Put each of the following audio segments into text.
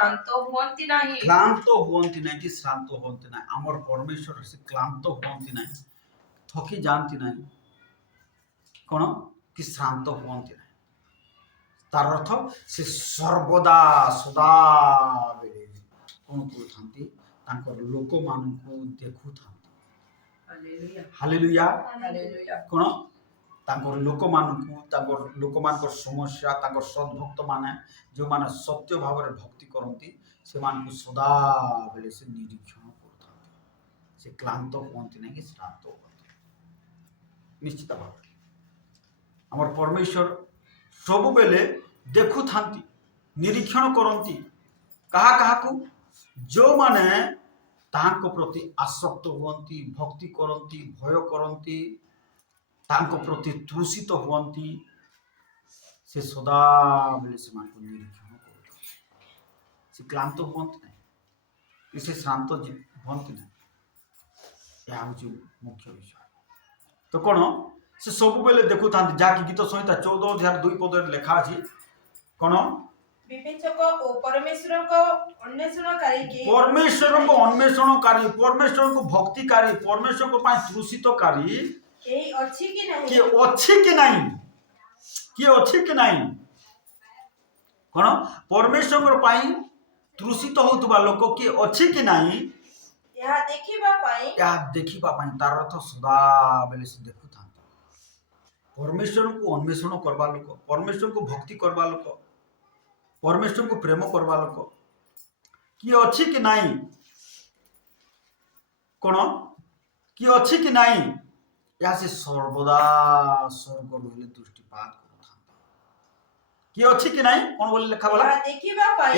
କ୍ଳାନ୍ତ ହୁଅନ୍ତି ନାହିଁ କି ଶ୍ରାନ୍ତ ହୁଅନ୍ତି ନାହିଁ। ଆମର ପରମେଶ୍ୱର ସେ କ୍ଳାନ୍ତ ହୁଅନ୍ତି ନାହିଁ, ଥକି ଯାଆନ୍ତି ନାହିଁ, କ'ଣ କି ଶ୍ରାନ୍ତ ହୁଅନ୍ତି ନାହିଁ। ତାର ଅର୍ଥ ସେ ସର୍ବଦା ସଦାବେଳେ କ'ଣ କରୁଥାନ୍ତି, ତାଙ୍କର ଲୋକମାନଙ୍କୁ ଦେଖୁଥାନ୍ତି। ହାଲେଲୁୟା। କ'ଣ ତାଙ୍କର ଲୋକମାନଙ୍କର ସମସ୍ୟା, ତାଙ୍କର ସଦ୍ଭକ୍ତମାନେ ଯେଉଁମାନେ ସତ୍ୟ ଭାବରେ ଭକ୍ତି କରନ୍ତି ସେମାନଙ୍କୁ ସଦାବେଳେ ସେ ନିରୀକ୍ଷଣ କରୁଥାନ୍ତି। ସେ କ୍ଳାନ୍ତ ହୁଅନ୍ତି ନାହିଁ କି ଶ୍ରାନ୍ତ ହୁଅନ୍ତି। ନିଶ୍ଚିତ ଭାବରେ ଆମର ପରମେଶ୍ୱର ସବୁବେଳେ ଦେଖୁଥାନ୍ତି, ନିରୀକ୍ଷଣ କରନ୍ତି। କାହାକୁ? ଯେଉଁମାନେ ତାଙ୍କ ପ୍ରତି ଆସକ୍ତ ହୁଅନ୍ତି, ଭକ୍ତି କରନ୍ତି, ଭୟ କରନ୍ତି, ତାଙ୍କ ପ୍ରତି ତୃଷିତ ହୁଅନ୍ତି, ସେ ସଦାବେଳେ ସେମାନଙ୍କୁ ନିରୀକ୍ଷଣ କରୁଥାନ୍ତି। ସେ କ୍ଳାନ୍ତ ହୁଅନ୍ତି ନାହିଁ କି ସେ ଶ୍ରାନ୍ତ ହୁଅନ୍ତି ନାହିଁ। ଏହା ହେଉଛି ମୁଖ୍ୟ ବିଷୟ। ତ କ'ଣ ସେ ସବୁବେଳେ ଦେଖୁଥାନ୍ତି, ଯାହାକି ଗୀତ ସଂହିତା 14:2 ଲେଖା ଅଛି। କ'ଣ ବିବେଚକ ଓ ପରମେଶ୍ୱରଙ୍କ ଅନ୍ୱେଷଣକାରୀ, ପରମେଶ୍ୱରଙ୍କୁ ଭକ୍ତିକାରୀ, ପରମେଶ୍ୱରଙ୍କ ପାଇଁ ତୃଷିତକାରୀ କିଏ ଅଛି କି ନାହିଁ? କିଏ ଅଛି କି ନାହିଁ? କ'ଣ ପରମେଶ୍ୱରଙ୍କ ପାଇଁ ତୃଷିତ ହେଉଥିବା ଲୋକ କିଏ ଅଛି କି ନାହିଁ? ଏହା ଦେଖିବା ପାଇଁ ତାର ଅର୍ଥ ସଦାବେଳେ ସେ ଦେଖୁଥାନ୍ତି। ପରମେଶ୍ୱରଙ୍କୁ ଅନ୍ୱେଷଣ କରିବା ଲୋକ, ପରମେଶ୍ୱରଙ୍କୁ ଭକ୍ତି କରିବା ଲୋକ, ପରମେଶ୍ୱରଙ୍କୁ ପ୍ରେମ କରିବା ଲୋକ କିଏ ଅଛି କି ନାହିଁ? କ'ଣ କିଏ ଅଛି କି ନାହିଁ? ଏହା ସେ ସର୍ବଦା ସ୍ୱର୍ଗରୁ ହେଲେ ଦୃଷ୍ଟିପାତ କରୁଥାନ୍ତି। କିଏ ଅଛି କି ନାହିଁ? କ'ଣ ବୋଲି ଲେଖା ଗଲା?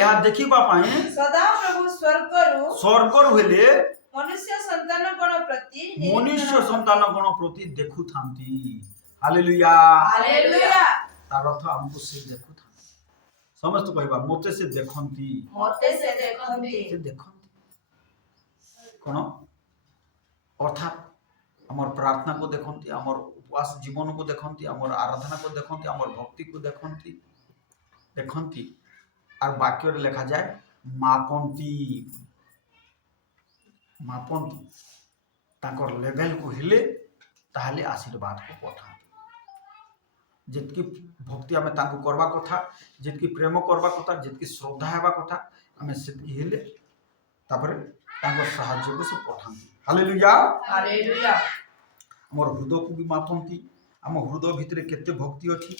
ଏହା ଦେଖିବା ପାଇଁ ସଦାପ୍ରଭୁ ସ୍ୱର୍ଗରୁ ହେଲେ ମନୁଷ୍ୟ ସନ୍ତାନ ଗଣ ପ୍ରତି ଦେଖୁଥାନ୍ତି। ହାଲେଲୁୟା। ତାର ଅର୍ଥ ଆମକୁ ସେ ଦେଖୁଥାନ୍ତି। ସମସ୍ତେ କହିବା, ମୋତେ ସେ ଦେଖନ୍ତି। କ'ଣ ଅର୍ଥାତ୍ ଆମର ପ୍ରାର୍ଥନାକୁ ଦେଖନ୍ତି, ଆମର ଉପବାସ ଜୀବନକୁ ଦେଖନ୍ତି, ଆମର ଆରାଧନାକୁ ଦେଖନ୍ତି, ଆମର ଭକ୍ତିକୁ ଦେଖନ୍ତି। আর বাক্যরে লেখা যায় ମାପନ୍ତି। ତାଙ୍କର ଲେଭେଲକୁ ହେଲେ ତାହେଲେ ଆଶୀର୍ବାଦକୁ ପଠାନ୍ତି। ଯେତିକି ଭକ୍ତି ଆମେ ତାଙ୍କୁ କରିବା କଥା, ଯେତିକି ପ୍ରେମ କରିବା କଥା, ଯେତିକି ଶ୍ରଦ୍ଧା ହେବା କଥା, ଆମେ ସେତିକି ହେଲେ ତାପରେ ତାଙ୍କ ସାହାଯ୍ୟକୁ ସେ ପଠାନ୍ତି। ହାଲେଲୁୟା। ଆମର ହୃଦୟକୁ ବି ମାପନ୍ତି। ଆମ ହୃଦୟ ଭିତରେ କେତେ ଭକ୍ତି ଅଛି,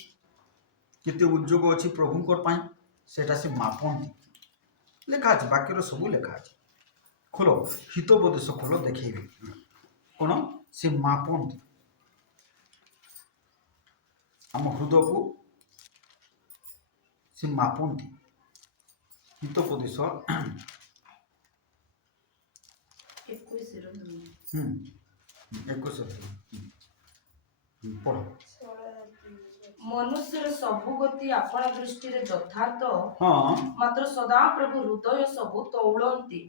କେତେ ଉଦ୍ଯୋଗ ଅଛି ପ୍ରଭୁଙ୍କର ପାଇଁ, ସେଟା ସେ ମାପନ୍ତି। ଲେଖା ଅଛି, ବାକ୍ୟରେ ସବୁ ଲେଖା ଅଛି। ଖୋଲ, ହିତୋପଦେଶ ଖୋଲ, ଦେଖେଇବେ କ'ଣ ସେ ମାପନ୍ତି। ଆମ ହୃଦୟକୁ ସେ ମାପନ୍ତି। ହିତୋପଦେଶ 21 ପଢ଼। ମନୁଷ୍ୟର ସବୁ ଗତି ଆପଣା ଦୃଷ୍ଟିରେ ଯଥାର୍ଥ, ମାତ୍ର ସଦାପ୍ରଭୁ ହୃଦୟ ସବୁ ତୌଳନ୍ତି।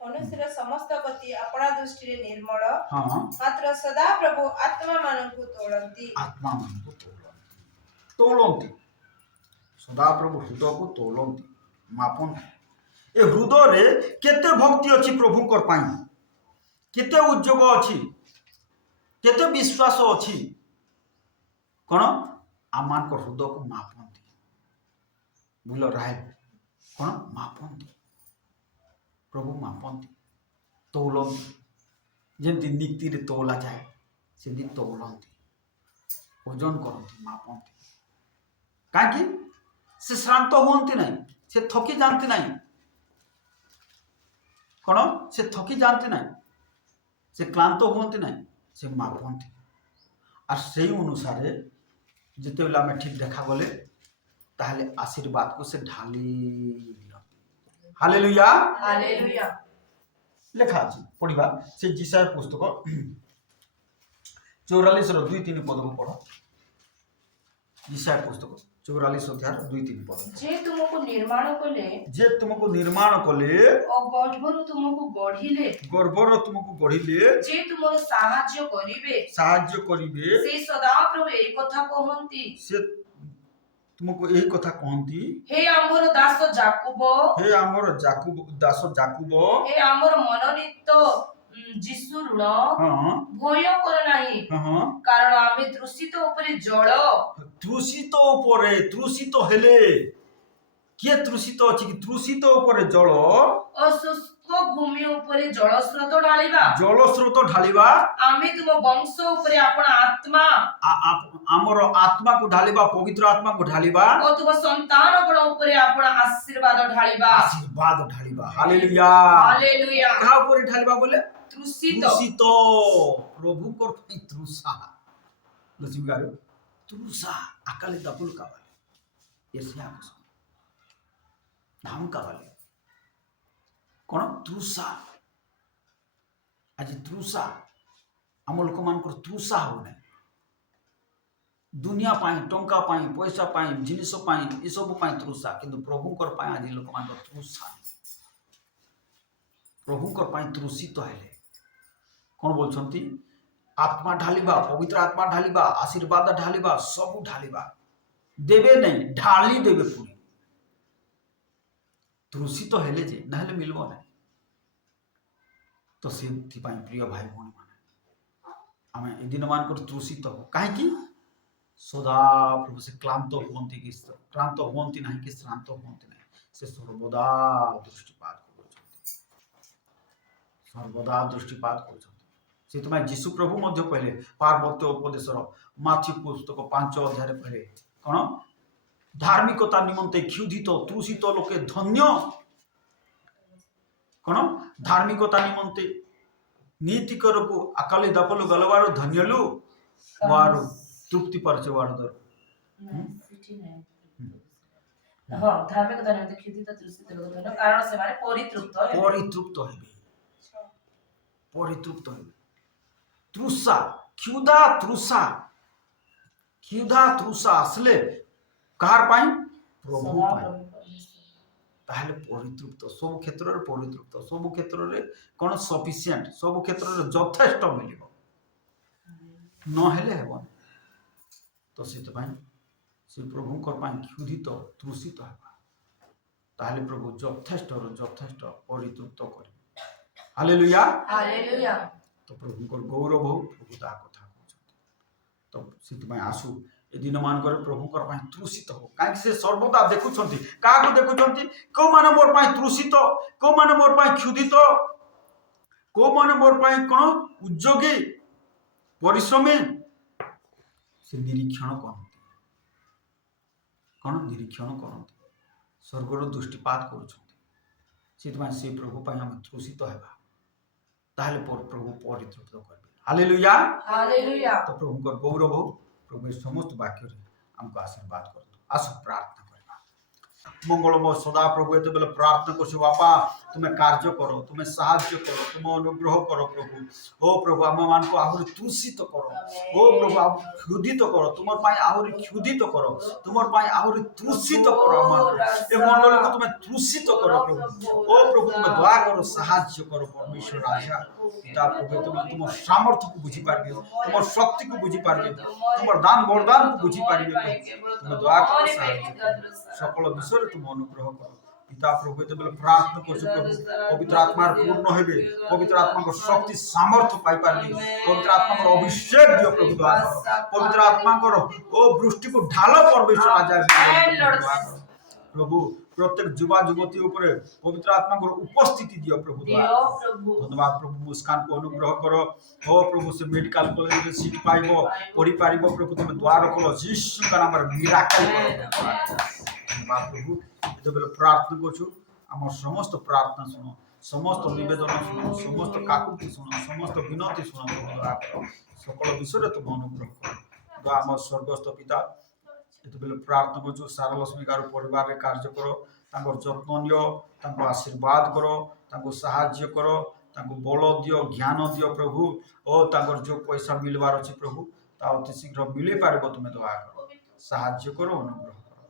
ମନୁଷ୍ୟର ସମସ୍ତ ଗତି ଆପଣା ଦୃଷ୍ଟିରେ ନିର୍ମଳ, ମାତ୍ର ସଦାପ୍ରଭୁ ଆତ୍ମାମାନଙ୍କୁ ତୌଳନ୍ତି। ସଦାପ୍ରଭୁ ହୃଦୟକୁ ତୌଳନ୍ତି, ମାପନ୍ତି। ଏ ହୃଦୟରେ କେତେ ଭକ୍ତି ଅଛି ପ୍ରଭୁଙ୍କର ପାଇଁ, କେତେ ଉଦ୍ଯୋଗ ଅଛି, କେତେ ବିଶ୍ୱାସ ଅଛି, କ'ଣ ଆମମାନଙ୍କ ହୃଦୟକୁ ମାପନ୍ତି। ବୁଲ ରାୟ କ'ଣ ମାପନ୍ତି, ପ୍ରଭୁ ମାପନ୍ତି, ତୌଳନ୍ତି। ଯେମିତି ନୀତିରେ ତୋଲା ଯାଏ ସେମିତି ତୌଳନ୍ତି, ଓଜନ କରନ୍ତି, ମାପନ୍ତି। କାହିଁକି? ସେ ଶ୍ରାନ୍ତ ହୁଅନ୍ତି ନାହିଁ, ସେ ଥକି ଯାଆନ୍ତି ନାହିଁ। କ'ଣ ସେ ଥକି ଯାଆନ୍ତି ନାହିଁ, ସେ କ୍ଳାନ୍ତ ହୁଅନ୍ତି ନାହିଁ, ସେ ମାପନ୍ତି। আর সেই অনুসারে যেତେବେଳେ ଆମେ ଠିକ୍ ଦେଖାଗଲେ ତାହେଲେ ଆଶୀର୍ବାଦକୁ ସେ ଢାଲି ଦିଅନ୍ତି। ହାଲେଲୁୟା। ଲେଖା ଅଛି, ପଢ଼ିବା ସେ ଯିଶାୟା ପୁସ୍ତକ 44:2-3 ପଦକୁ ପଢ଼। ଯିଶାୟା ପୁସ୍ତକ 44:2-3 ପଦ। ଯେ ତୁମକୁ ନିର୍ମାଣ କଲେ ଓ ଗର୍ଭରୁ ତୁମକୁ ଗଢ଼ିଲେ, ଯେ ତୁମର ସାହାଯ୍ୟ କରିବେ, ସେ ସଦାପ୍ରଭୁ ଏହି କଥା କହନ୍ତି। तुमको यही कथा कहती हे आमर दास जाकुब हे आमर दास जाकुब हे आमर मनोनीत जीशु ऋण हाँ भय कर नाही हाँ कारण आमे तृषित उपरे जल तृषित हेले किए तृषित अछि कि तृषित उपरे जल अशुष्क भूमि उपरे जल स्रोत ढालिबा जल स्रोत ढालिबा आमे तुम वंश उपरे आपण आत्मा आमर आत्मा को ढालिबा पवित्र आत्मा को ढालिबा और तुम संतान गण उपरे आपण आशीर्वाद ढालिबा हालेलुया हालेलुया कहा ऊपर ढालिबा बोले तृषित प्रभु को तृषा लक्ष्मी गारू तृषा अकाले दपुल कावाले एसिया को धाम कावाले कौन तृषा आज तृषा आम लोक मान तृषा हो ना दुनिया पाई टंका पाई पैसा पाई जिनिस पाई ये सब पाई तृषा किंतु प्रभुकर पाई आज लोक मान तृषा प्रभुकर पाई तृषित हेले कौन बोलछंती आत्मा ढालिबा पवित्र आत्मा ढालिबा आशीर्वाद ढालिबा सब ढालिबा देवे नहीं ढाली देवे पूरी तृषित हेले जे नहले मिलबो ना तो से प्रिय भाई भौणी माने आमे ए दिन मान कर तृषित हो काहे सदा प्रभु से क्लांत हुअन्ति कि क्लांत हुअन्ति नहीं कि श्रांत हुअन्ति नहीं से सर्वदा दृष्टिपात करूछन्ति सर्वदा दृष्टिपात करूछन्ति से तुम जीशु प्रभु मध्य कहले पार्वत्य उपदेशर माथ्यू पुस्तक 5 अध्याय कहले कौन धार्मिकता निमंते क्षुधित तृषित लोके धन्य कौन धार्मिकता निमंते नीति करको अकाली दपलु गलवारो धन्यलु वारो तृप्ति परचे वारो दर हां धार्मिकता निमंते क्षुधित तृषित लोक धन्य कारण से माने परितृप्त हेबे तृषा क्षुधा तृषा असले कहार पाई प्रभु पाई ताहले परितृप्त सब क्षेत्र रे परितृप्त सब क्षेत्र रे कोन सफिशिएंट सब क्षेत्र रे यथेष्ट मिलिबो न हेले हेबन तो से प्रभु कर पाई क्षुधित तृषित हेबा ताहले प्रभु यथेष्ट परितृप्त करिबे हालेलुया हालेलुया तो प्रभु कर गौरव हो प्रभु ता कथा कहउछथि तो सित आसु ए दिन मानकर प्रभुकर पाई तृषित हो काहे से सर्वदा देखुछंती काको देखुछंती को माने मोर पाई तृषित को माने मोर पाई क्षुधित को माने मोर पाई कोन उद्योगी परिश्रमी से निरीक्षण करंती स्वर्गर दृष्टिपात करूछंती सितमा से प्रभु पाई हम तृषित हेबा ताहले प्रभु परितृप्त करबे हालेलुया तो प्रभुकर गौरव हो प्रभु समस्त वाक्य हमको आशीर्वाद कर आस प्रार्थना करना मंगलमय सदा प्रभु एत बेले प्रार्थना कर बापा तुम्हें कार्य करो तुम्हें साहाय्य करो तुम अनुग्रह करो प्रभु ओ प्रभु आम मान को आहरी तृषित करो ओ प्रभु आप क्षुधित करो तुम आहरी क्षुधित करो तुम आहरी तृषित करो ए मंडल को तुम्हें तृषित करो प्रभु ओ प्रभु तुम्हें दया करो साहाय्य करो परमेश्वर राजा पिता प्रभु तुम सामर्थ्य को बुझी पारबे तुम शक्ति को बुझी पारबे तुम दान वरदान को बुझी पारबे तुम दया करो साहाय्य करो सकल विषय तुम अनुग्रह करो पिता प्रभु एत बेले प्रार्थना कर प्रभु पवित्र आत्मा पूर्ण हेबे पवित्र आत्मा को शक्ति सामर्थ्य पाई पारबे पवित्र आत्मा को अभिषेक दियो प्रभु दया करो पवित्र आत्मा को ओ वृष्टि को ढालो परमेश्वर राजा प्रभु प्रत्येक युवा युवती ऊपर पवित्र आत्मा को उपस्थिति दियो प्रभु धन्यवाद प्रभु मुस्कान को अनुग्रह करो हो प्रभु से मेडिकल कॉलेज में सीट पाइबो पढ़ी पारिबो प्रभु तुम द्वार खोलो यीशु का नाम रे मिराकल करो धन्यवाद प्रभु एत बेले प्रार्थना करछु हमर समस्त प्रार्थना सुनो समस्त निवेदन सुनो समस्त काकुति सुनो समस्त विनती सुनो प्रभु सकल विषय तुम अनुग्रह करो हमर स्वर्गस्थ पिता एत बेले प्रार्थना करछु सारा लक्ष्मी कार परिवार रे कार्य करो तांको जत्न नियो तांको आशीर्वाद करो तांको सहाय्य करो तांको बल दियो ज्ञान दियो प्रभु ओ तांको जो पैसा मिलवार अछि प्रभु ता अति शीघ्र मिले पारबो तुमे दया करो सहाय्य करो अनुग्रह करो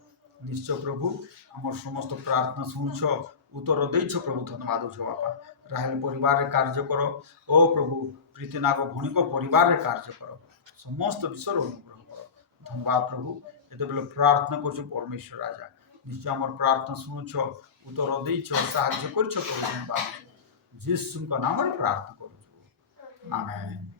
निश्चय प्रभु हमर समस्त प्रार्थना सुनछो उत्तर दैछ प्रभु धन्यवाद छ बापा राहेल परिवार रे कार्य करो ओ प्रभु प्रीतिनाग भणी को परिवार रे कार्य करो समस्त विषय अनुग्रह करो धन्यवाद प्रभु যেতবেলে প্রার্থনা করছো পরমেশ্বর রাজা নিশ্চয় আমার প্রার্থনা শুনুছ উত্তর ଦେଇଛ সাহায্য করছো প্রভু ଯୀଶୁଙ୍କ ନାମରେ ପ୍ରାର୍ଥନା କରୁଛୁ ଆମେନ୍।